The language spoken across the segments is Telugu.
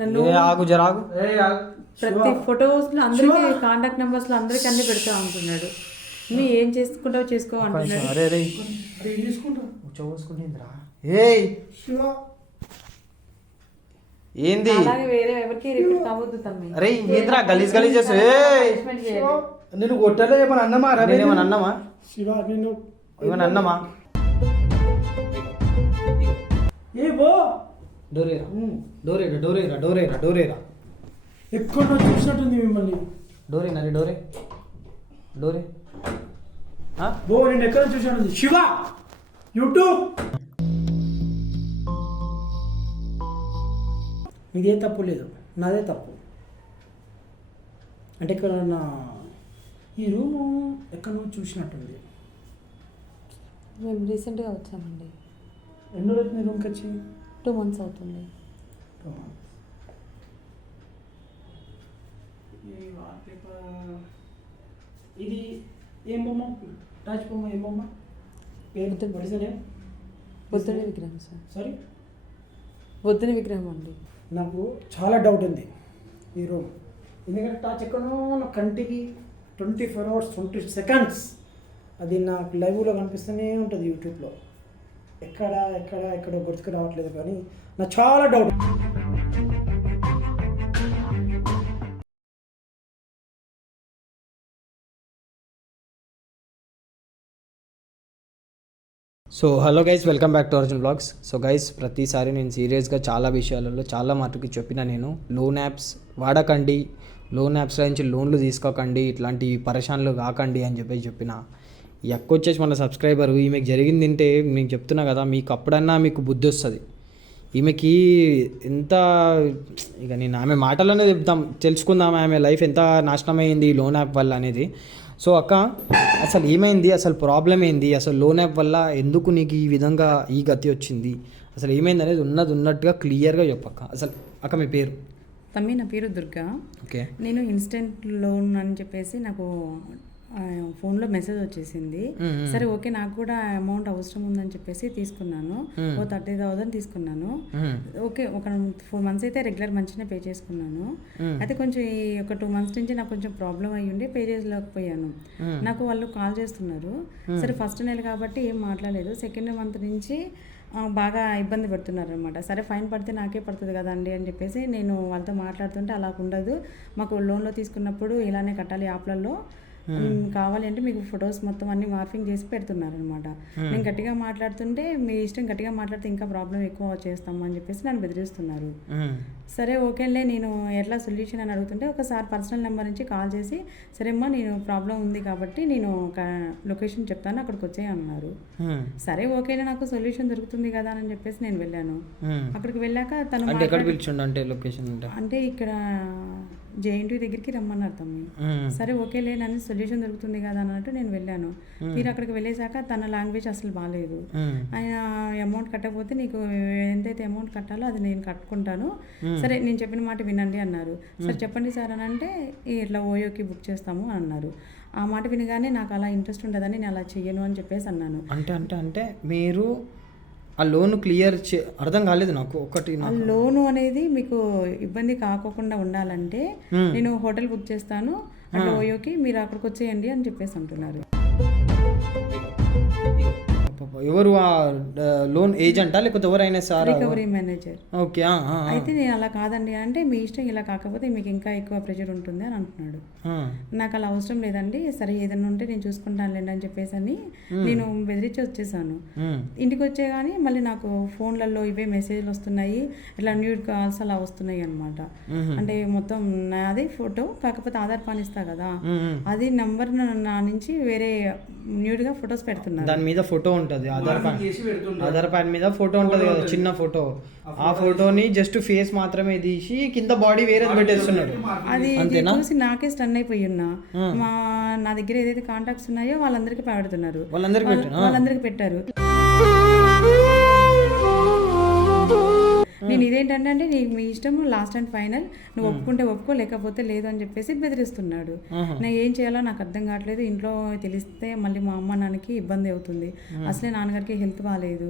నన్ను ఆగు జరాగు ప్రతి ఫొటోస్ లో అందరికి కాంటాక్ట్ నెంబర్స్ లో అందరికి అన్ని పెడతా ఉంటున్నాడు. నువ్వు ఏం చేసుకుంటావు చేసుకో అంటున్నాడు. అరే రే ఏంది అలాగే వేరే ఎవరికి రిపీట్ అవ్వద్దు తమ్మి. అరే ఏంద్రా గలీజ్ గలీజ్ చేసు నేను కొట్టలే ఏమన్నా అన్నమా ఏమన్నా అన్నమా శివ నేను ఏమన్నా అన్నమా ఏ బో డోరేరా డోరేరా డోరేరా డోరేరా డోరేరా ఎక్కడో చూసినట్టుంది మిమ్మల్ని. డోరేనా రే డోరే డోరే బో నేను ఎక్కడ చూసినట్టుంది. శివ యూట్యూబ్ మీదే తప్పు లేదు, నాదే తప్పు. అంటే ఇక్కడ నా ఈ రూము ఎక్కడో చూసినట్టుంది. మేము రీసెంట్గా వచ్చామండి. ఎన్నో రోజు మీ రూమ్కి వచ్చి 2 months అవుతుంది. ఈ వాల్పేపర్ ఇది ఏం బొమ్మ? రాజ్ బొమ్మ ఏం బొమ్మ? బుద్ధుని విగ్రహం సార్. సారీ, బుద్ధుని విగ్రహం అండి. నాకు చాలా డౌట్ ఉంది ఈ రూమ్. ఎందుకంటే టచ్ ఎక్కడో నా కంటికి 24 hours 20 seconds అది నాకు లైవ్లో కనిపిస్తూనే ఉంటుంది యూట్యూబ్లో. ఎక్కడో గుర్తుకు రావట్లేదు, కానీ నాకు చాలా doubt. So hello guys, welcome back to Arjun blogs. So guys, ప్రతిసారి నేను సీరియస్గా చాలా విషయాలలో చాలా మటుకు చెప్పిన నేను లోన్ యాప్స్ వాడకండి, లోన్ యాప్స్లో నుంచి లోన్లు తీసుకోకండి, ఇట్లాంటి పరేషాన్లు కాకండి అని చెప్పిన వచ్చేసి మన సబ్స్క్రైబరు ఈమెకి జరిగింది తింటే మీకు చెప్తున్నా కదా, మీకు అప్పుడన్నా మీకు బుద్ధి వస్తుంది. ఈమెకి ఎంత ఇక నేను ఆమె మాటలోనే తెలుసుకుందాం ఆమె లైఫ్ ఎంత నాశనం అయింది ఈ లోన్ యాప్ వల్ల అనేది. సో అక్క, అసలు ఏమైంది, అసలు ప్రాబ్లం ఏంది, అసలు లోన్ యాప్ వల్ల ఎందుకు నీకు ఈ విధంగా ఈ గతి వచ్చింది, అసలు ఏమైంది అనేది ఉన్నట్టుగా క్లియర్గా చెప్పక్క. అసలు అక్క మీ పేరు? తమ్మి, నా పేరు దుర్గా. ఓకే. నేను ఇన్స్టెంట్ లోన్ అని చెప్పేసి నాకు ఫోన్లో మెసేజ్ వచ్చేసింది. సరే ఓకే, నాకు కూడా అమౌంట్ అవసరం ఉందని చెప్పేసి తీసుకున్నాను. 30,000 తీసుకున్నాను. ఓకే, ఒక 4 months అయితే రెగ్యులర్ మంచిగా పే చేసుకున్నాను. అయితే కొంచెం ఈ ఒక 2 months నుంచి నాకు కొంచెం ప్రాబ్లం అయ్యి ఉండి పే చేయలేకపోయాను. నాకు వాళ్ళు కాల్ చేస్తున్నారు. సరే ఫస్ట్ నెల కాబట్టి ఏం మాట్లాడలేదు. సెకండ్ మంత్ నుంచి బాగా ఇబ్బంది పెడుతున్నారు అనమాట. సరే ఫైన్ పడితే నాకే పడుతుంది కదండి అని చెప్పేసి నేను వాళ్ళతో మాట్లాడుతుంటే అలా ఉండదు, మాకు లోన్లో తీసుకున్నప్పుడు ఇలానే కట్టాలి, యాప్లలో కావాలి అంటే మీకు ఫొటోస్ మొత్తం అన్ని మార్ఫింగ్ చేసి పెడుతున్నారు అనమాట. నేను గట్టిగా మాట్లాడుతుంటే మీ ఇష్టం, గట్టిగా మాట్లాడితే ఇంకా ప్రాబ్లం ఎక్కువ చేస్తాము అని చెప్పేసి నన్ను బెదిరిస్తున్నారు. సరే ఓకేలే, నేను ఎట్లా సొల్యూషన్ అని అడుగుతుంటే ఒకసారి పర్సనల్ నెంబర్ నుంచి కాల్ చేసి సరేమ్మా నేను ప్రాబ్లం ఉంది కాబట్టి నేను ఒక లొకేషన్ చెప్తాను, అక్కడికి వచ్చాయి అన్నారు. సరే ఓకేలే, నాకు సొల్యూషన్ దొరుకుతుంది కదా అని చెప్పేసి నేను వెళ్ళాను. అక్కడికి వెళ్ళాక తను అంటే ఇక్కడ JNT దగ్గరికి రమ్మన్నారు తమ్మి. సరే ఓకేలే, నన్ను సొల్యూషన్ దొరుకుతుంది కదా అన్నట్టు నేను వెళ్ళాను. మీరు అక్కడికి వెళ్ళేసాక తన లాంగ్వేజ్ అసలు బాగాలేదు. ఆయన అమౌంట్ కట్టకపోతే నీకు ఎంతైతే అమౌంట్ కట్టాలో అది నేను కట్టుకుంటాను, సరే నేను చెప్పిన మాట వినండి అన్నారు. సరే చెప్పండి సార్ అని అంటే ఇట్లా ఓయోకి బుక్ చేస్తాము అని అన్నారు. ఆ మాట వినగానే నాకు అలా ఇంట్రెస్ట్ ఉండదని నేను అలా చెయ్యను అని చెప్పేసి అన్నాను. అంటే మీరు ఆ లోన్ క్లియర్ అర్థం కాలేదు నాకు. ఒకటి లోను అనేది మీకు ఇబ్బంది కాకోకుండా ఉండాలంటే నేను హోటల్ బుక్ చేస్తాను అట్లా ఓయోకి, మీరు అక్కడికి వచ్చేయండి అని చెప్పేసి అంటున్నారు. ఎవరు ఆ లోన్ ఏజెంటా లేకపోతే ఎవరైనా సార్? Recovery manager. ఓకే. అయితే నేను అలా కాదండి అంటే మీ ఇష్టం, ఇలా కాకపోతే మీకు ఇంకా ఎక్కువ ప్రెషర్ ఉంటుంది అని అంటున్నాడు. నాకు అలా అవసరం లేదండి, సరే ఏదైనా ఉంటే నేను చూసుకుంటానులేండి అని చెప్పేసి అని నేను బెదిరించి వచ్చేసాను. ఇంటికి వచ్చే కానీ మళ్ళీ నాకు ఫోన్లలో ఇవే మెసేజ్లు వస్తున్నాయి, ఇట్లా న్యూడ్ కాల్స్ అలా వస్తున్నాయి అనమాట. అంటే మొత్తం నాది ఫోటో, కాకపోతే ఆధార్ పాన్ ఇస్తా కదా, అది నంబర్ నా నుంచి వేరే న్యూడ్గా ఫొటోస్ పెడుతున్నారు. దాని మీద ఫోటో ఉంటుంది, ఆధార్ పాన్ మీద ఫోటో ఉంటుంది కదా, చిన్న ఫోటో. ఆ ఫోటోని జస్ట్ ఫేస్ మాత్రమే తీసి కింద బాడీ వేరే పెట్టేస్తున్నారు. అది చూసి నాకే స్టన్ అయిపోయి ఉన్నా. నా దగ్గర ఏదైతే కాంటాక్ట్స్ ఉన్నాయో వాళ్ళందరికీ పెడుతున్నారు, వాళ్ళందరికీ పెట్టారు. నేను ఇదేంటంటే అంటే మీ ఇష్టం, లాస్ట్ అండ్ ఫైనల్, నువ్వు ఒప్పుకుంటే ఒప్పుకో, లేకపోతే లేదు అని చెప్పేసి బెదిరిస్తున్నాడు. నేను ఏం చేయాలో నాకు అర్థం కావట్లేదు. ఇంట్లో తెలిస్తే మళ్ళీ మా అమ్మ నాన్నకి ఇబ్బంది అవుతుంది, అసలే నాన్నగారికి హెల్త్ బాగాలేదు,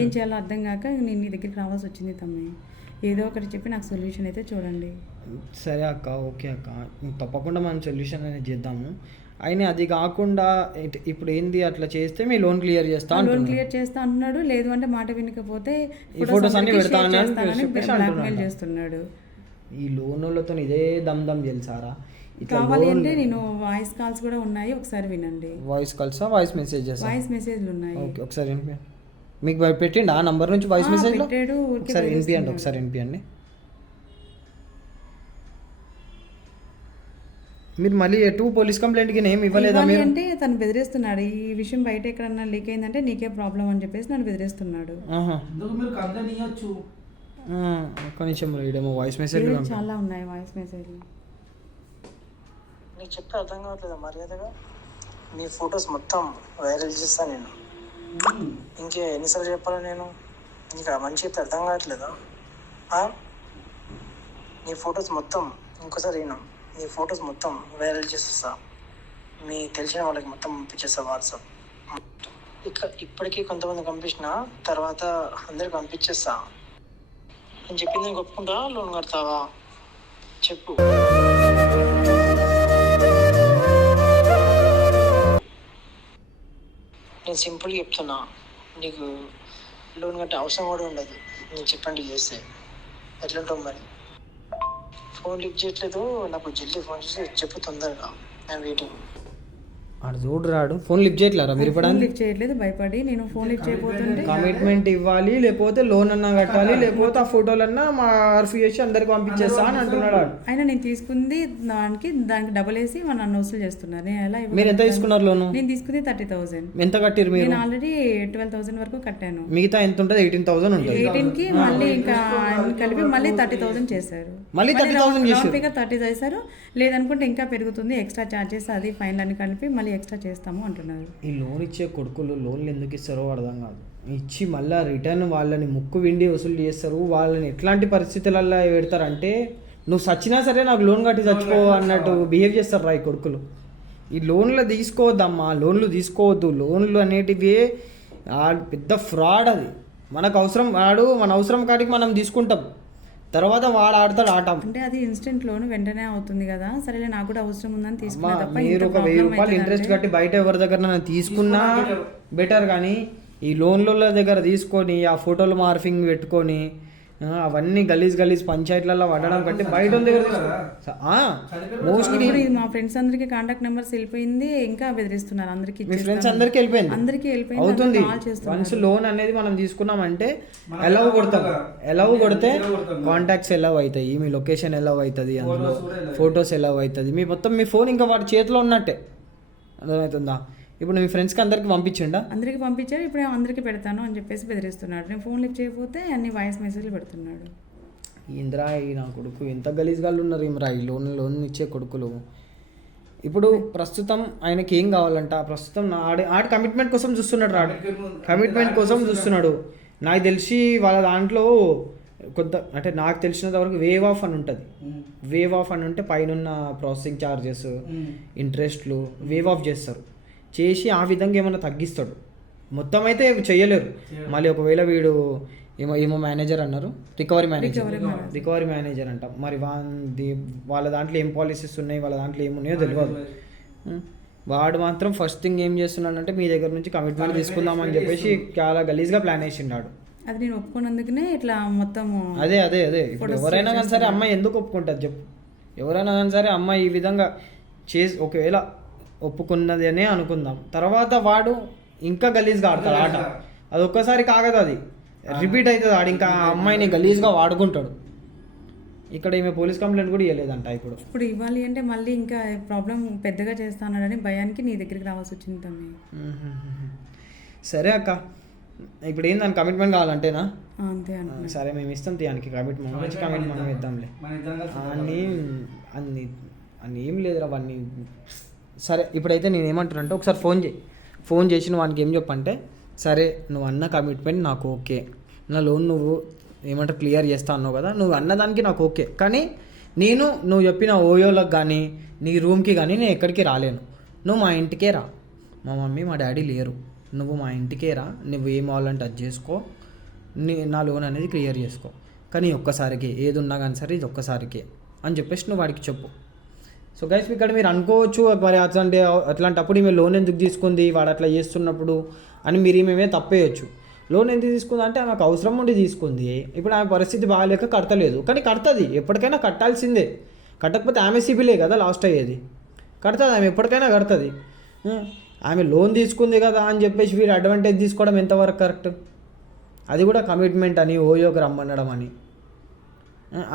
ఏం చేయాలో అర్థం కాక నేను నీ దగ్గరికి రావాల్సి వచ్చింది తమ్మి. ఏదో ఒకటి చెప్పి నాకు సొల్యూషన్ అయితే చూడండి. సరే అక్క, ఓకే అక్క, తప్పకుండా మనం సొల్యూషన్ అనేది చేద్దాము. అయినా అది కాకుండా ఇప్పుడు ఏంది, అట్లా చేస్తే మీ లోన్ క్లియర్ చేస్తా లోన్ అంటున్నాడు. క్లియర్ చేస్తా అంటున్నాడు. లేదు అంటే మాట వినకపోతే ఈ ఫొటోస్ అన్ని అందరికీ పెడతా share అని చేస్తానని చెప్పేసి blackmail అంటున్నాడు. చేస్తున్నాడు. ఈ లోన్ వాళ్ళతో ఇదే దమ్ తెలుసారా. ఇట్లా కావాలి అంటే నేను వాయిస్ కాల్స్ కూడా ఉన్నాయి, ఒకసారి వినండి. వాయిస్ కాల్సా, వాయిస్ మెసేజెస్? వాయిస్ మెసేజ్లు ఉన్నాయి. ఓకే, ఒకసారి వినిపి. మీకు పెట్టిండి ఆ నంబర్ నుంచి వాయిస్ మెసేజ్? పెట్టాడు, ఊరికే ఒకసారి వినిపియండి, బెదిరిస్తున్నాడు. ఒకసారి వినిపియండి. మీరు మళ్ళీ ఎటు పోలీస్ కంప్లైంట్కి ఏం ఇవ్వలేదా ఇవ్వాలి మీరు? అంటే తను బెదిరిస్తున్నాడు. ఈ విషయం బయట ఎక్కడన్నా లీక్ అయిందంటే నీకే ప్రాబ్లం అని చెప్పేసి నన్ను బెదిరిస్తున్నాడు. ఆహా. మీరు కంప్లైంట్ ఇవ్వచ్చు. ఒక్క నిమిషం, ఇదేమో వాయిస్ మెసేజ్. చాలా ఉన్నాయి వాయిస్ మెసేజ్లు. నీకు చెప్తే అర్థం కావట్లేదు మర్యాదగా. నీ ఫొటోస్ మొత్తం వైరల్ చేస్తాను నేను. ఇంకే ఎన్నిసార్లు చెప్పాలి నేను నీకు? ఆ మంచి చెప్తే అర్థం కావట్లేదా? నీ ఫొటోస్ మొత్తం ఇంకోసారి విను. నీ ఫొటోస్ మొత్తం వైరల్ చేసేస్తా, మీ తెలిసిన వాళ్ళకి మొత్తం పంపించేస్తా వాట్సాప్. ఇప్పటికీ కొంతమంది పంపించిన తర్వాత అందరికి పంపించేస్తా. నేను చెప్పింది నీకు ఒప్పుకుంటా, లోన్ కడతావా చెప్పు. నేను సింపుల్గా చెప్తున్నా, నీకు లోన్ కట్టే అవసరం కూడా ఉండదు. నేను చెప్పండి చేస్తే ఎట్లుంటావు మరి? ఫోన్ లిఫ్ట్ చేయట్లేదు, నాకు జల్దీ ఫోన్ చేసి చెప్పు తొందరగా, నేను వెయిటింగ్. ఆడు చూడు రాడు, ఫోన్ లిఫ్ట్ చేయట్లేరా మీరు? ఇప్పుడు ఫోన్ లిఫ్ట్ చేయట్లేదు, భయపడి. నేను ఫోన్ లిఫ్ట్ చేయబోతుంటే కమిట్మెంట్ ఇవ్వాలి, లేకపోతే లోన్ అన్నా కట్టాలి, లేకపోతే ఆ ఫోటోలన్నా మా ఆర్ఫీ చేసి అందరికి పంపించేస్తా అని అంటున్నాడు. ఆయన నేను తీసుకుంది దానికి డబుల్ వేసి నన్ను వసూలు చేస్తున్నారు. నేను ఎలా మీరు ఎంత తీసుకున్నారు లోను? నేను తీసుకుంది 30,000. ఎంత కట్టిరు మీరు? నేను ఆల్రెడీ 12,000 వరకు కట్టాను. మిగతా ఎంత ఉంటుంది? 18,000 ఉంటుంది. 18కి మళ్ళీ ఇంకా కలిపి మళ్ళీ 30,000 చేశారు. మళ్ళీ 30,000 చేశారు. ఫిగర్ 30 చేశారు. లేదనుకుంటే ఇంకా పెరుగుతుంది, ఎక్స్ట్రా చార్జెస్ అది ఫైన్ అని కలిపి మళ్ళీ ఎక్స్ట్రా చేస్తాము అంటున్నారు. ఈ లోన్ ఇచ్చే కొడుకులు లోన్లు ఎందుకు ఇస్తారో అర్థం కాదు. ఇచ్చి మళ్ళీ రిటర్న్ వాళ్ళని ముక్కు విండి వసూలు చేస్తారు. వాళ్ళని ఎట్లాంటి పరిస్థితులలో పెడతారంటే, నువ్వు సచ్చినా సరే నాకు లోన్ కట్టి చచ్చిపో అన్నట్టు బిహేవ్ చేస్తారు రా ఈ కొడుకులు. ఈ లోన్లు తీసుకోవద్దమ్మా, లోన్లు తీసుకోవద్దు. లోన్లు అనేటివి పెద్ద ఫ్రాడ్. అది మనకు అవసరం, మన అవసరం కాడికి మనం తీసుకుంటాం, తర్వాత వాడు ఆడతాడు ఆట. అంటే అది ఇన్స్టెంట్ లోన్ వెంటనే అవుతుంది కదా, సరేలే నాకు కూడా అవసరం ఉందని తీసుకున్నా తప్ప మీరు ఒక 1000 రూపాయలు ఇంట్రెస్ట్ కట్టి బయట ఎవరి దగ్గర తీసుకున్నా బెటర్. కానీ ఈ లోన్ల దగ్గర తీసుకొని ఆ ఫోటోలు మార్ఫింగ్ పెట్టుకొని అవన్నీ గలీజ్ పంచాయతీలలో పడడం కంటే బయట దగ్గర మోస్ట్లీ మా ఫ్రెండ్స్ అందరికి కాంటాక్ట్ నెంబర్స్ వెళ్ళిపోయింది, ఇంకా బెదిరిస్తున్నారు. అందరికి మీ ఫ్రెండ్స్ అందరికి వెళ్ళిపోయింది అవుతుంది. వన్స్ లోన్ అనేది మనం తీసుకున్నామంటే ఎలవ్ కొడితే కాంటాక్ట్స్ ఎలవ్ అవుతాయి, మీ లొకేషన్ ఎలవ్ అవుతుంది, అందులో ఫొటోస్ ఎలవ్ అవుతుంది, మీ ఫోన్ ఇంకా వాడి చేతిలో ఉన్నట్టే. అర్థమవుతుందా? ఇప్పుడు మీ ఫ్రెండ్స్కి అందరికి పంపించిండా? అందరికి పంపించారు. ఇప్పుడు అందరికి పెడతాను అని చెప్పేసి బెదిరిస్తున్నాడు. నేను ఫోన్ లిఫ్ట్ చేయకపోతే అన్ని వాయిస్ మెసేజ్లు పెడుతున్నాడు. ఇంద్రా ఈ నా కొడుకు ఎంత గలీజ్గాళ్ళు ఉన్నారు ఏమరా ఈ లోన్ ఇచ్చే కొడుకులు. ఇప్పుడు ప్రస్తుతం ఆయనకి ఏం కావాలంట, ప్రస్తుతం ఆడి కమిట్మెంట్ కోసం చూస్తున్నాడు. కమిట్మెంట్ కోసం చూస్తున్నాడు. నాకు తెలిసి వాళ్ళ దాంట్లో కొంత, అంటే నాకు తెలిసినంత వరకు వేవ్ ఆఫ్ అని ఉంటుంది. వేవ్ ఆఫ్ అని ఉంటే పైన ప్రాసెసింగ్ ఛార్జెస్, ఇంట్రెస్ట్లు వేవ్ ఆఫ్ చేస్తారు. చేసి ఆ విధంగా ఏమైనా తగ్గిస్తాడు. మొత్తం అయితే చేయలేరు. మళ్ళీ ఒకవేళ వీడు ఏమో మేనేజర్ అన్నారు, రికవరీ మేనేజర్ అంట. మరి వాళ్ళ దాంట్లో ఏం పాలసీస్ ఉన్నాయి, వాళ్ళ దాంట్లో ఏమున్నాయో తెలియదు. వాడు మాత్రం ఫస్ట్ థింగ్ ఏం చేస్తున్నాడంటే మీ దగ్గర నుంచి కమిట్మెంట్ తీసుకుందామని చెప్పేసి చాలా గలీజ్గా ప్లాన్ వేసిండాడు. అది నేను ఒప్పుకున్నందుకునే ఇట్లా మొత్తం. అదే ఇప్పుడు ఎవరైనా కానీ సరే అమ్మాయి ఎందుకు ఒప్పుకుంటుంది చెప్పు? ఎవరైనా కానీ సరే అమ్మాయి ఈ విధంగా ఒకవేళ ఒప్పుకున్నది అనే అనుకుందాం, తర్వాత వాడు ఇంకా గలీజ్గా ఆడతాడు ఆట. అది ఒక్కసారి కాగదు, అది రిపీట్ అవుతుంది. ఆడు ఇంకా ఆ అమ్మాయిని గలీజ్గా వాడుకుంటాడు. ఇక్కడ ఈమె పోలీస్ కంప్లైంట్ కూడా ఇవ్వలేదంట. ఇప్పుడు ఇవ్వాలి అంటే మళ్ళీ ఇంకా ప్రాబ్లం పెద్దగా చేస్తానని భయానికి నీ దగ్గరికి రావాల్సి వచ్చింది తమ్మి. సరే అక్క, ఇప్పుడు ఏం దాని కమిట్మెంట్ కావాలంటేనా? అంతే సరే మేము ఇస్తాం దానికి కమిట్మెంట్, మంచి కమిట్మెంట్ మనం ఇద్దాంలే. అన్నీ ఏం లేదురా అవన్నీ. సరే ఇప్పుడైతే నేను ఏమంటున్నానంటే ఒకసారి ఫోన్ చేసి నువ్వు వానికి ఏం చెప్పంటే, సరే నువ్వు అన్న కమిట్మెంట్ నాకు ఓకే, నా లోన్ నువ్వు ఏమంటారు క్లియర్ చేస్తా అన్నావు కదా, నువ్వు అన్నదానికి నాకు ఓకే, కానీ నువ్వు చెప్పిన ఓయోలకు కానీ నీ రూమ్కి కానీ నేను ఎక్కడికి రాలేను. నువ్వు మా ఇంటికే రా, మా మమ్మీ మా డాడీ లేరు, నువ్వు మా ఇంటికే రా, నువ్వు ఏం కావాలంటే అది చేసుకో, నా లోన్ అనేది క్లియర్ చేసుకో. కానీ ఒక్కసారికే ఏది ఉన్నా కానీ సరే ఇది ఒక్కసారికే అని చెప్పేసి నువ్వు వాడికి చెప్పు. సో గైస్ ఇక్కడ మీరు అనుకోవచ్చు మరి అట్లాంటప్పుడు ఈమె లోన్ ఎందుకు తీసుకుంది వాడు అట్లా చేస్తున్నప్పుడు అని మీరు ఈమె తప్పేయచ్చు. లోన్ ఎందుకు తీసుకుంది అంటే ఆమెకు అవసరం ఉండి తీసుకుంది. ఇప్పుడు ఆమె పరిస్థితి బాగాలేక కడతలేదు, కానీ కడుతుంది, ఎప్పటికైనా కట్టాల్సిందే. కట్టకపోతే ఆమె సిబిలే కదా లాస్ట్ అయ్యేది. కడుతుంది ఆమె, ఎప్పటికైనా కడుతుంది. ఆమె లోన్ తీసుకుంది కదా అని చెప్పేసి వీడు అడ్వాంటేజ్ తీసుకోవడం ఎంతవరకు కరెక్ట్? అది కూడా కమిట్మెంట్ అని ఓయోకి రమ్మనడం అని,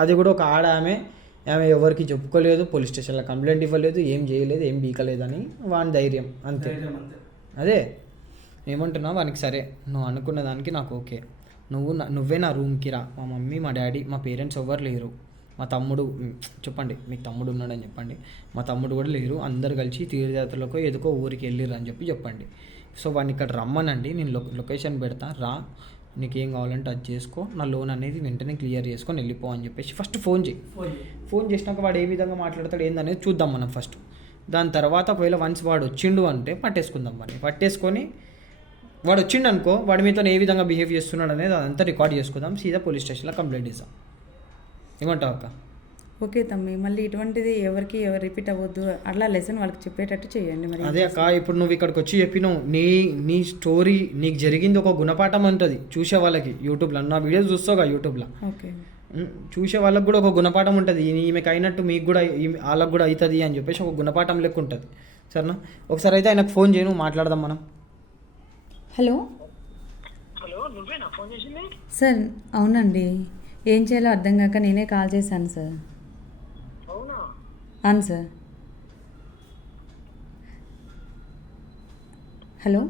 అది కూడా ఒక ఆమె ఎవరికి చెప్పుకోలేదు, పోలీస్ స్టేషన్లో కంప్లైంట్ ఇవ్వలేదు, ఏం చేయలేదు, ఏం బీకలేదని వాని ధైర్యం అంతే. అదే ఏమంటున్నా వానికి, సరే నువ్వు అనుకున్న దానికి నాకు ఓకే, నువ్వే నా రూమ్కి రా, మా మమ్మీ మా డాడీ మా పేరెంట్స్ ఎవ్వరు లేరు, మా తమ్ముడు చెప్పండి మీకు తమ్ముడు ఉన్నాడని చెప్పండి, మా తమ్ముడు కూడా లేరు, అందరు కలిసి తీర్థయాత్రలకు ఎదుకో ఊరికి వెళ్ళిర్రు అని చెప్పండి. సో వాడిని ఇక్కడ రమ్మనండి, నేను లొకేషన్ పెడతా, రా, నీకేం కావాలంటే అది చేసుకో, నా లోన్ అనేది వెంటనే క్లియర్ చేసుకొని వెళ్ళిపో అని చెప్పేసి ఫస్ట్ ఫోన్ చేయి. ఫోన్ చేసినాక వాడు ఏ విధంగా మాట్లాడతాడు ఏందనేది చూద్దాం మనం ఫస్ట్. దాని తర్వాత ఒకవేళ వన్స్ వాడు వచ్చిండు అంటే పట్టేసుకుందాం. మరి పట్టేసుకొని వాడు వచ్చిండు అనుకో, వాడి మీతో ఏ విధంగా బిహేవ్ చేస్తున్నాడు అనేది అదంతా రికార్డ్ చేసుకుందాం, సీదా పోలీస్ స్టేషన్లో కంప్లైంట్ ఇస్తాం. ఏమంటావు అక్క? ఓకే తమ్మి, మళ్ళీ ఇటువంటిది ఎవరికి రిపీట్ అవ్వద్దు, అట్లా లెసన్ వాళ్ళకి చెప్పేటట్టు చేయండి. మరి అదే అక్క, ఇప్పుడు నువ్వు ఇక్కడికి వచ్చి చెప్పినావు నీ స్టోరీ, నీకు జరిగింది ఒక గుణపాఠం అంటుంది చూసే వాళ్ళకి. యూట్యూబ్లో నా వీడియోస్ చూస్తావుగా యూట్యూబ్లో, ఓకే, చూసే వాళ్ళకి కూడా ఒక గుణపాఠం ఉంటుంది, ఈమెకు అయినట్టు మీకు కూడా వాళ్ళకు కూడా అవుతుంది అని చెప్పేసి ఒక గుణపాఠం లెక్క ఉంటుంది. సరేనా? ఒకసారి అయితే ఆయనకు ఫోన్ చేయను, మాట్లాడదాం మనం. హలో నువ్వేనా ఫోన్ చేసింది? సార్ అవునండి, ఏం చేయాలో అర్థం కాక నేనే కాల్ చేశాను సార్. అవునా? అవును సార్. హలో,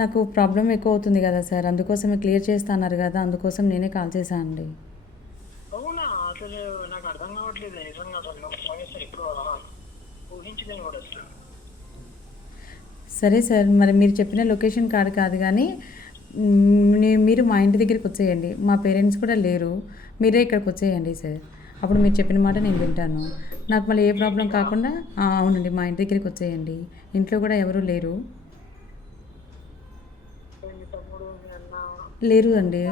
నాకు ప్రాబ్లం ఎక్కువ అవుతుంది కదా సార్, అందుకోసమే క్లియర్ చేస్తున్నారు కదా, అందుకోసం నేనే కాల్ చేశాను అండి. అవునా? అసలు నాకు అర్థం కావట్లేదు నిజంగా, అసలు ఫోన్ చేస్తారు ఇప్పుడు ఊహించలేను కూడా అసలు. సరే సార్, మరి మీరు చెప్పిన లొకేషన్ కాదు కానీ మీరు మా ఇంటి దగ్గరికి వచ్చేయండి, మా పేరెంట్స్ కూడా లేరు, మీరే ఇక్కడికి వచ్చేయండి సార్, అప్పుడు మీరు చెప్పిన మాట నేను వింటాను. నాకు మళ్ళీ ఏ ప్రాబ్లం కాకుండా అవునండి మా ఇంటి దగ్గరికి వచ్చేయండి, ఇంట్లో కూడా ఎవరు లేరు. లేరు అండి,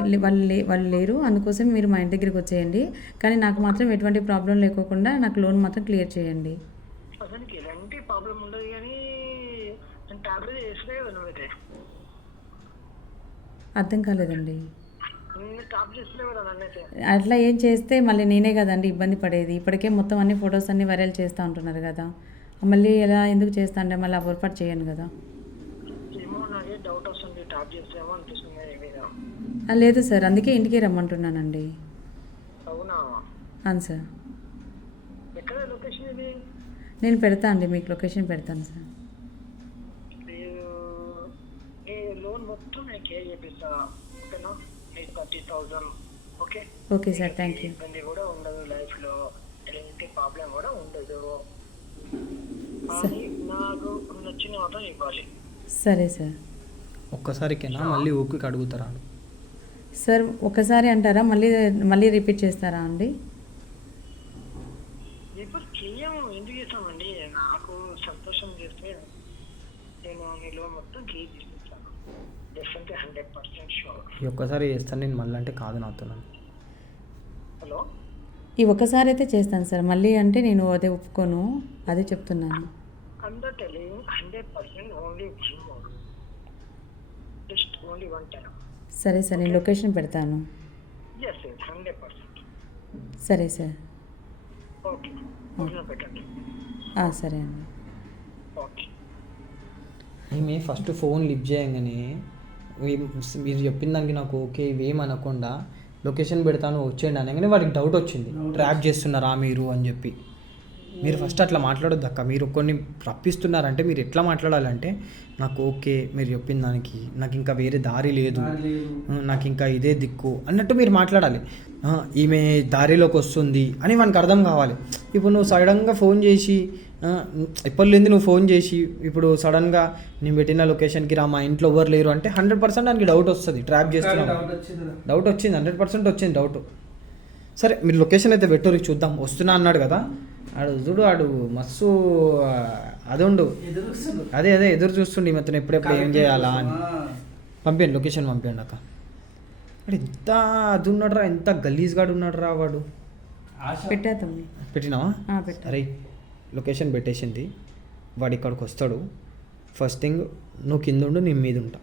వాళ్ళు లేరు, అందుకోసం మీరు మా ఇంటి దగ్గరికి వచ్చేయండి, కానీ నాకు మాత్రం ఎటువంటి ప్రాబ్లం లేకోకుండా నాకు లోన్ మాత్రం క్లియర్ చేయండి. అసలుకి ఎలాంటి ప్రాబ్లం ఉండదు, కానీ టాబ్లెట్ వేసుకునే నువ్వైతే అర్థం కాలేదండి. టాబ్లెట్స్ అట్లా ఏం చేస్తే మళ్ళీ నేనే కదండి ఇబ్బంది పడేది. ఇప్పటికే మొత్తం అన్ని ఫొటోస్ అన్ని వైరల్ చేస్తూ ఉంటున్నారు కదా, మళ్ళీ ఎలా ఎందుకు చేస్తా అంటే మళ్ళీ ఆ పొరపాటు చేయను కదా. ఏమో నాకే డౌట్ వస్తుంది, టాబ్లెట్స్ ఏమో అనిపిస్తుంది. లేదు సార్, అందుకే ఇంటికి రమ్మంటున్నానండి. అవునా? అవును సార్. ఎక్కడ లొకేషన్ ఇది? నేను పెడతా అండి, మీకు లొకేషన్ పెడతాను సార్. లోన్ మొత్తం నేను క్లియర్ చేపిస్తా, ఓకేనా? మీకు 30,000. Okay okay sir, thank you. ఇబ్బంది కూడా ఉండదు లైఫ్లో, ఎలాంటి ప్రాబ్లం కూడా ఉండదు, నాకు నచ్చిన మాత్రం ఇవ్వాలి. సరే సార్. ఒక్కసారికేనా మళ్ళీ ఊరికి అడుగుతారా సార్? ఒకసారి అంటారా, మళ్ళీ రిపీట్ చేస్తారా అండి? ఇప్పుడు చెయ్యము, ఎందుకు చేస్తామండి, నాకు సంతోషం చేస్తే నేను నీలో మొత్తం క్లియర్ చేస్తాను, డెఫినెట్లీ 100% షూర్. ఈ ఒక్కసారి చేస్తాను నేను, మళ్ళీ అంటే కాదు నాతున్నాను. హలో, ఈ ఒక్కసారి అయితే చేస్తాను సార్, మళ్ళీ అంటే నేను అదే ఒప్పుకోను, అదే చెప్తున్నాను. అందరూ telling 100% only one more, just only one time. సరే సార్, నేను లొకేషన్ పెడతాను. ఎస్ 100%. సరే సార్. ఓకే, పెట్టండి. సరే అండి. ఓకే. ఈమె ఫస్ట్ ఫోన్ లిఫ్ట్ చేయగానే మీరు చెప్పిన దానికి నాకు ఓకే ఇవేం అనకుండా లొకేషన్ పెడతాను వచ్చేయండి అనగానే వాడికి డౌట్ వచ్చింది, ట్రాప్ చేస్తున్నారా మీరు అని చెప్పి. మీరు ఫస్ట్ అట్లా మాట్లాడొద్దు అక్క, మీరు కొన్ని రప్పిస్తున్నారంటే మీరు ఎట్లా మాట్లాడాలంటే నాకు ఓకే మీరు చెప్పిన దానికి నాకు ఇంకా వేరే దారి లేదు, నాకు ఇంకా ఇదే దిక్కు అన్నట్టు మీరు మాట్లాడాలి. ఈమె దారిలోకి వస్తుంది అని మనకు అర్థం కావాలి. ఇప్పుడు నువ్వు సడన్గా ఫోన్ చేసి ఎప్పటిలేంది నువ్వు ఫోన్ చేసి ఇప్పుడు సడన్గా నేను పెట్టిన లొకేషన్కి రా, మా ఇంట్లో ఎవరు లేరు అంటే 100% దానికి డౌట్ వస్తుంది, ట్రాప్ చేస్తున్నావు. డౌట్ వచ్చింది, 100% వచ్చింది డౌట్. సరే మీరు లొకేషన్ అయితే పెట్టరు, చూద్దాం. వస్తున్నా అన్నాడు కదా, ఆడు చూడు, ఆడు మస్తు అదే ఉండు, అదే ఎదురు చూస్తుండే మొత్తం ఎప్పుడెప్పుడు ఏం చేయాలా అని. పంపించండి, లొకేషన్ పంపించండి అక్క. అంటే ఎంత అది ఉన్నాడురా, ఎంత గలీజ్గాడు ఉన్నాడురా వాడు. పెట్టా తమ్మి. పెట్టినావా? పెట్టా. అరే లొకేషన్ పెట్టేసింది, వాడు ఇక్కడికి వస్తాడు. ఫస్ట్ థింగ్ నువ్వు కింద ఉండు, నేను మీద ఉంటా.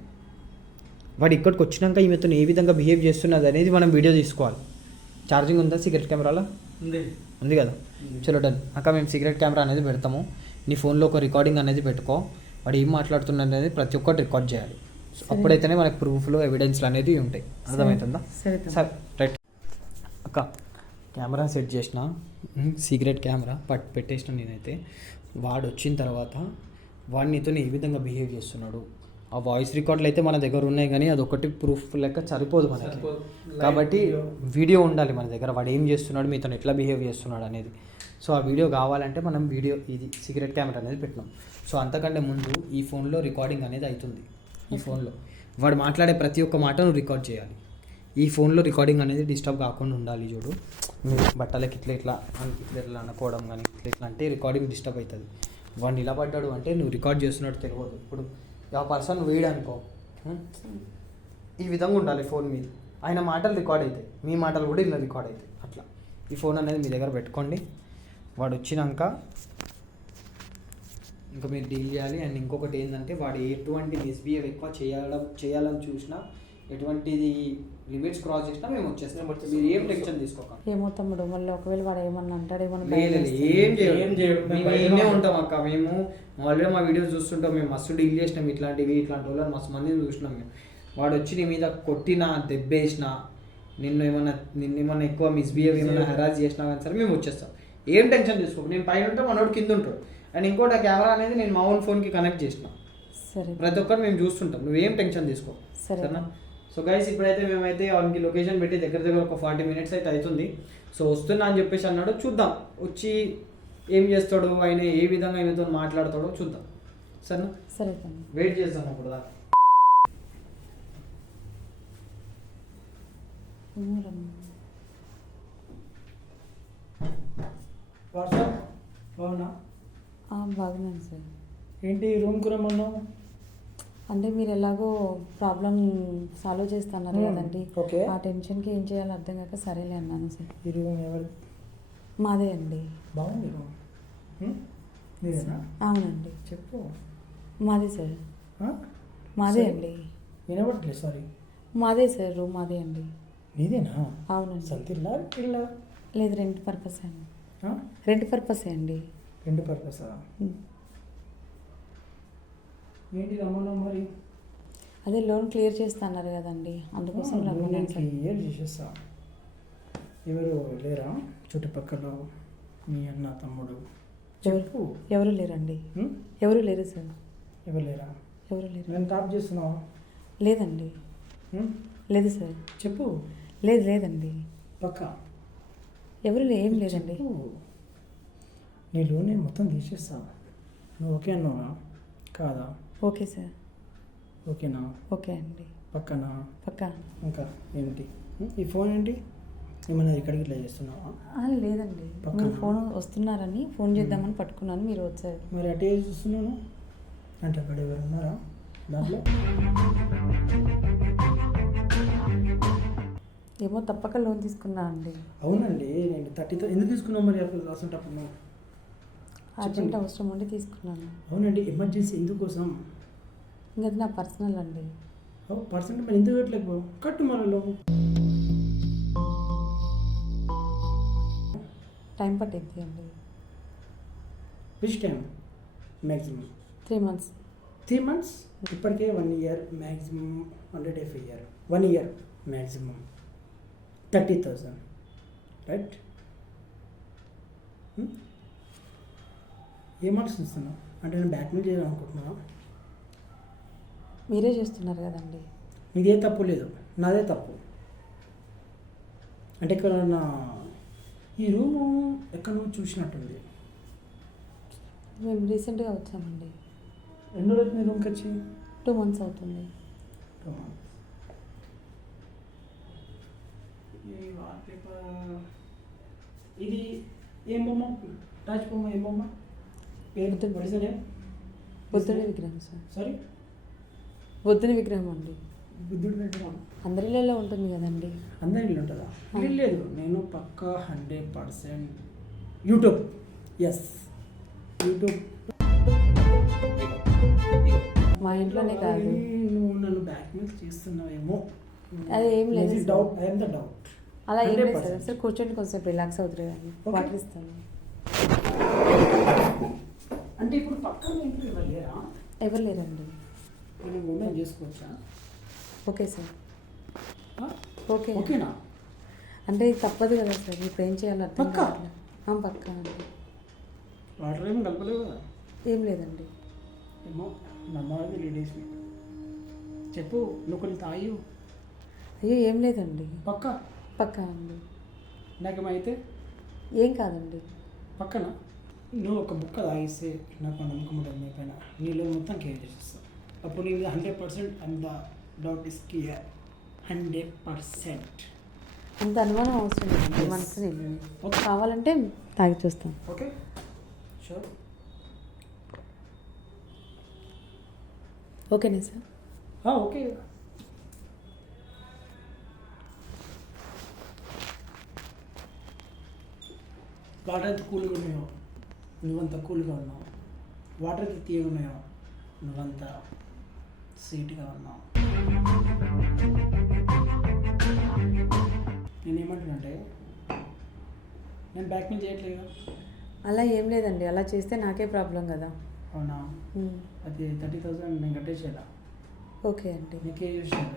వాడు ఇక్కడికి వచ్చినాక ఈమెతో ఏ విధంగా బిహేవ్ చేస్తున్నది అనేది మనం వీడియో తీసుకోవాలి. ఛార్జింగ్ ఉందా సిగరెట్ కెమెరాలో? ఉంది కదా. చలో డన్ అక్క, మేము సిగరెట్ కెమెరా అనేది పెడతాము. నీ ఫోన్లో ఒక రికార్డింగ్ అనేది పెట్టుకో. వాడు ఏం మాట్లాడుతున్నాడు అనేది ప్రతి ఒక్కటి రికార్డ్ చేయాలి. అప్పుడైతేనే మనకి ప్రూఫ్లు ఎవిడెన్స్లు అనేది ఉంటాయి. అర్థమవుతుందా? సరే రైట్ అక్క. కెమెరా సెట్ చేసిన, సీక్రెట్ కెమెరా పెట్టేసిన నేనైతే. వాడు వచ్చిన తర్వాత వాడు నీతో ఏ విధంగా బిహేవ్ చేస్తున్నాడు, ఆ వాయిస్ రికార్డులు అయితే మన దగ్గర ఉన్నాయి, కానీ అదొకటి ప్రూఫ్ లెక్క సరిపోదు మనకి. కాబట్టి వీడియో ఉండాలి మన దగ్గర, వాడు ఏం చేస్తున్నాడు, మీతో ఎట్లా బిహేవ్ చేస్తున్నాడు అనేది. సో ఆ వీడియో కావాలంటే మనం వీడియో ఇది సీక్రెట్ కెమెరా అనేది పెట్టినాం. సో అంతకంటే ముందు ఈ ఫోన్లో రికార్డింగ్ అనేది అవుతుంది. ఈ ఫోన్లో వాడు మాట్లాడే ప్రతి ఒక్క మాట నువ్వు రికార్డ్ చేయాలి. ఈ ఫోన్లో రికార్డింగ్ అనేది డిస్టర్బ్ కాకుండా ఉండాలి. చూడు, నువ్వు బట్టలకి ఇట్లా అనుకోవడం కానీ ఇట్లా అంటే రికార్డింగ్ డిస్టర్బ్ అవుతుంది. వాడు నిలబడ్డాడు అంటే నువ్వు రికార్డ్ చేస్తున్నట్టు తెలియదు. ఇప్పుడు ఆ పర్సన్ వేయడు అనుకో, ఈ విధంగా ఉండాలి ఫోన్ మీద. ఆయన మాటలు రికార్డ్ అవుతాయి, మీ మాటలు కూడా ఇలా రికార్డ్ అవుతాయి. అట్లా ఈ ఫోన్ అనేది మీ దగ్గర పెట్టుకోండి. వాడు వచ్చినాక ఇంకా మీరు డీల్ చేయాలి. అండ్ ఇంకొకటి ఏంటంటే వాడు ఎటువంటి మిస్బిహేవ్ ఎక్కువ చేయాలని చూసినా, ఎటువంటిది లిమిట్స్ క్రాస్ చేసినా మేము వచ్చేస్తాం. బట్ మీరు ఏం టెన్షన్ తీసుకోకండి. ఏమో తమ్ముడు, మళ్ళీ ఒకవేళ వాడు ఏమన్నా అంటాడేమో. ఏం చేయడు, మేమే ఉంటాం అక్క. మేము ఆల్రెడీ మా వీడియోస్ చూస్తుంటాం, మేము మస్తు డీల్ చేసినాం. ఇట్లాంటి వాళ్ళని మస్తు మందిని చూసినాం మేము. వాడు వచ్చి నీ మీద కొట్టినా, దెబ్బేసినా, నిన్నేమన్నా ఎక్కువ మిస్బిహేవ్ ఏమైనా హెరాస్ చేసినా కానీ సరే మేము వచ్చేస్తాం. ఏం టెన్షన్ తీసుకో. నేను పైన ఉంటా, మనోడు కింద ఉంటాడు. అండ్ ఇంకోటి ఆ కెమెరా అనేది నేను మా ఓన్ ఫోన్కి కనెక్ట్ చేసిన. సరే, ప్రతి ఒక్కరు మేము చూస్తుంటాం, నువ్వేం టెన్షన్ తీసుకో. సరేనా? సో గైస్, ఇప్పుడైతే మేమైతే వానికి లొకేషన్ పెట్టి దగ్గర ఒక 40 minutes అయితే అవుతుంది. సో వస్తున్నా అని చెప్పేసి అన్నాడు. చూద్దాం వచ్చి ఏం చేస్తాడు, ఆయన ఏ విధంగా ఆయనతో మాట్లాడతాడో చూద్దాం. సరేనా? సరే, వెయిట్ చేస్తాం అప్పుడు దాకా. వాట్సాప్ బాగున్నా? బాగున్నాను సార్. ఏంటి రూమ్కి రమ్మన్నావు? అంటే మీరు ఎలాగో ప్రాబ్లం సాల్వ్ చేస్తున్నారు కదండి. ఓకే. ఆ టెన్షన్కి ఏం చేయాలో అర్థం కాక సరేలే అన్నాను సార్. ఈ రూమ్ ఎవరు? మాదే అండి. బాగుంది రూమ్. నీదేనా? అవునండి. చెప్పు. మాదే సార్. మాదే అండి. వినబడట్లేదు, సారీ. మాదే సార్, రూమ్ మాదే అండి. నీదేనా? అవునండి. సొంతిల్లా ఇల్లా? లేదు, రెంట్ పర్పస్ అండి. రెంట్ పర్పసే అండి. రెండు పర్పసా? ఏంటి రమ్మన్నా మరి? అదే లోన్ క్లియర్ చేస్తున్నారు కదండి, అందుకోసం రమ్మన్నాను సార్. క్లియర్ చేసేస్తా. ఎవరు లేరా చుట్టుపక్కల? మీ అన్న, తమ్ముడు? చెప్పు. ఎవరు లేరండి. ఎవరు లేరు సార్. ఎవరు లేరా? ఎవరు లేరు. నేను టాప్ చేస్తున్నావా? లేదండి. లేదు సార్. చెప్పు. లేదండి. పక్క ఎవరు ఏం లేదండి. నీ లోన్ నేను మొత్తం తీసేస్తా. నువ్వు ఓకే అన్నావా? కాదా? Okay sir. ఓకేనా? ఓకే అండి. పక్కనా? పక్క. ఇంకా ఏంటి? ఈ ఫోన్ ఏంటి? ఏమన్నా ఇక్కడికి ఇట్లా చేస్తున్నావా? లేదండి, మీరు ఫోన్ వస్తున్నారని ఫోన్ చేద్దామని పట్టుకున్నాను, మీరు వచ్చారు. మరి అటే చూస్తున్నాను అంటే అక్కడ ఎవరు ఉన్నారా దాంట్లో? ఏమో తప్పక లోన్ తీసుకున్నా అండి. అవునండి, నేను 30 ఎందుకు తీసుకున్నావు మరి? అప్పుడు రాసుంటప్పుడు నువ్వు అర్జెంట్ అవసరం ఉండి తీసుకున్నాను. అవునండి, ఎమర్జెన్సీ ఎందుకోసం? ఇంకా అది నా పర్సనల్ అండి. పర్సెంట్ మరి ఎందుకు కట్టలేకపో? కట్టు మనలో. టైం పట్టిద్ది అండి. Which time? Maximum 3 months. 3 months? ఇప్పటికే 1 year maximum. 100 year 1 year maximum 30,000, right? ఏమనిస్తున్నావు అంటే నేను బ్యాక్మెయిల్ చేయాలనుకుంటున్నావా? మీరే చేస్తున్నారు కదండి. నీదే తప్పు లేదు, నాదే తప్పు. అంటే ఇక్కడ నా ఈ రూము ఎక్కడో చూసినట్టుంది. మేము రీసెంట్గా వచ్చామండి. ఎన్నో రోజు నీ రూమ్కి వచ్చి? 2 months అవుతుంది. 2 months. ఈ వాల్పేపర్ ఇది ఏం బొమ్మ? టచ్ బొమ్మ ఏం బొమ్మ? పేరు పడిసలే? బుద్ధుని విగ్రహం సార్. సారీ? బుద్ధుని విగ్రహం అండి. బుద్ధుడు దగ్గర అందరిలో ఉంటుంది కదండి. అందరి ఇల్లు ఉంటుందా? లేదు, నేను పక్కా 100% యూట్యూబ్. Yes, YouTube. మా ఇంట్లోనే కాదు. నువ్వు నన్ను బ్లాక్మెయిల్ చేస్తున్నావేమో. అది ఏం లేదు sir. Doubt, I'm the doubt. అలా ఏం లేదు సార్. సార్ కూర్చొని కొంచెం రిలాక్స్ అవుతుంది కానీ వాటర్ ఇస్తాను. అంటే ఇప్పుడు పక్కన ఇంట్లో ఎవరు లేరా? ఎవరు లేరండి. నేను ఓపెన్ చేసుకోవచ్చా? Okay sir. ఆ? ఓకే. ఓకేనా? అంటే ఇది తప్పదు కదా సార్. ఇప్పుడు ఏం చేయాలి అర్థం పక్కా? కావట్లేదు. పక్కా అండి. వాటర్ ఏమి కలపలేవు కదా? ఏం లేదండి. ఏమో నమ్మది లేడీస్ని. చెప్పు, నువ్వు కొన్ని తాయు. అయ్యో ఏం లేదండి. పక్కా? పక్కా అండి. నాకేమైతే ఏం కాదండి. పక్కన నువ్వు ఒక బుక్క తాగిస్తే నాకు నమ్మకం ఉంటుంది నీ పైన. నీలో మొత్తం కేర్ చేసేస్తావు. అప్పుడు నీకు 100% and the doubt is clear. 100%. అంత అనుమానం అవసరం లేదండి. Yes. మనసుని Okay. కావాలంటే తాగి చూస్తాం. Okay, sure. ఓకేనా సార్? ఓకే. వాటర్ అయితే కూల్గా ఉన్నాయో నువ్వంత కూల్గా ఉన్నావు. వాటర్ అయితే తీయగా ఉన్నాయో నువ్వంత స్వీట్గా ఉన్నావు. నేనేమంటున్నానంటే నేను బ్యాక్మెయిల్ చేయట్లేదు. అలా ఏం లేదండి. అలా చేస్తే నాకే ప్రాబ్లం కదా. అవునా? అది 30,000 నేను కట్టేసేదా? ఓకే అండి. నీకే చూసాను.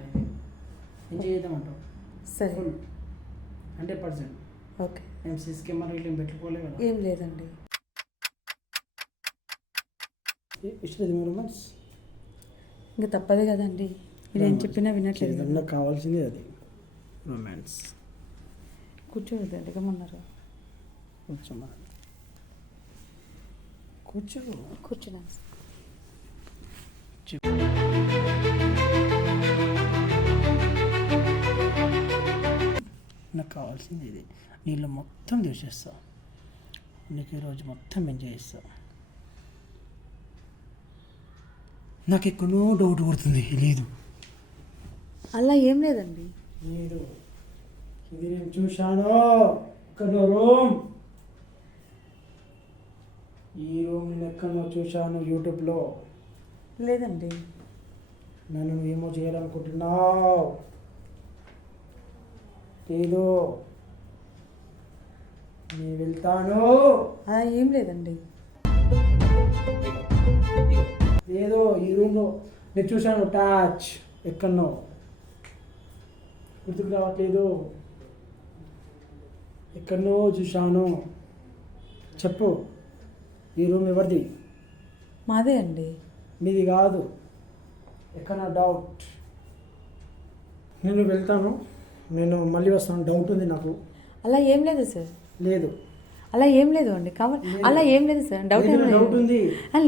ఏం చేద్దామంటావు? సరే. ఫుల్ 100%. ఓకే. మేము సిస్ కెమెరా ఇట్లా పెట్టుకోలేదు కదా. ఏం లేదండి. ఇష్టం రొమాన్స్. ఇంకా తప్పదు కదండి. మీరు ఏం చెప్పినా వినట్లేదు కదా. నాకు కావాల్సింది అది, రొమాన్స్. కూర్చోదండి. గమన్నారు. కూర్చోమా, కూర్చో. కూర్చున్నాను. నాకు కావాల్సింది ఇది. నీళ్ళు మొత్తం తీసేస్తా. నీకు ఈరోజు మొత్తం ఎంజాయ్ చేస్తా. నాకు ఎక్కడో డౌట్ కొడుతుంది. లేదు, అలా ఏం లేదండి. లేదు, ఇది నేను చూశాను. ఎక్కడో రూమ్, ఈ రూమ్ నేను ఎక్కడో చూశాను యూట్యూబ్లో. లేదండి. నన్ను ఏమో చేయాలనుకుంటున్నావు. లేదు, నేను వెళ్తాను. అలా ఏం లేదండి. ఏదో ఈ రూమ్లో నేను చూశాను టచ్ ఎక్కడో. గుర్తుకు రావట్లేదు. ఎక్కడో చూశాను. చెప్పు, ఈ రూమ్ ఎవరిది? మాదే అండి. మీది కాదు. ఎక్కడ డౌట్? నేను వెళ్తాను, నేను మళ్ళీ వస్తాను. డౌట్ ఉంది నాకు. అలా ఏం లేదు సార్. లేదు, అలా ఏం లేదు అండి. కావాలి అలా ఏం లేదు సార్. డౌట్ ఏం లేదు. డౌట్ ఉంది.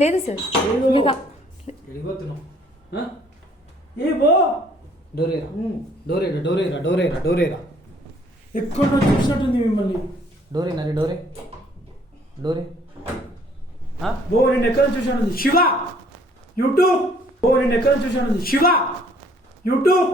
లేదు సార్. లేదు. ఇంకా ఏ బో డోరేరా డోరేరా డోరేరా డోరేరా డోరేరా ఎక్కడో చూసినట్టుంది మిమ్మల్ని. డోరేనా రే డోరే డోరే బో నేను ఎక్కడ చూశాను? శివ యూట్యూబ్. బో నేను ఎక్కడ చూశాను? శివ యూట్యూబ్.